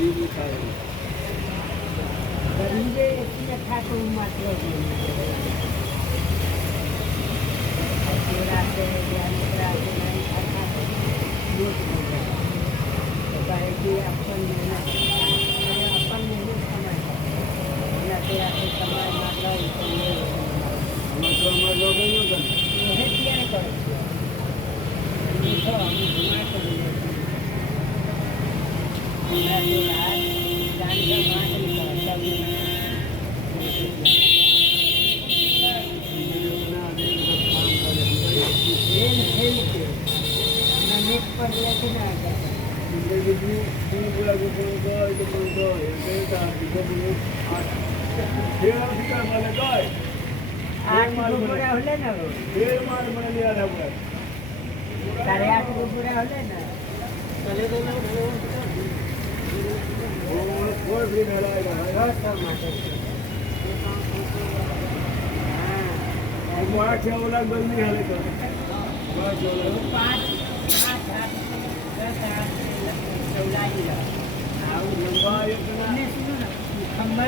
ગરીબી થાય ગરીબે એટલી ઠાકોર માત્ર રાતે રાતે નહીં ખાતા લૂટ કે આપણને આપણને સમય એના તે આપણે સમયમાં લઈ અમે તો અમારે લોકો ન કરે એ ક્યાં કરે છે તો અમે ઘુમા કરી साढ़े 8 को पूरा होले ना चले तो કોઈ ભી મેળાયેલા रस माटे મારા ખેવલા ગરમી હાલે તો મારા ખેવલા 5 8 10 8 चौलाई आओ લંબા એક ने सुनो ना खंबा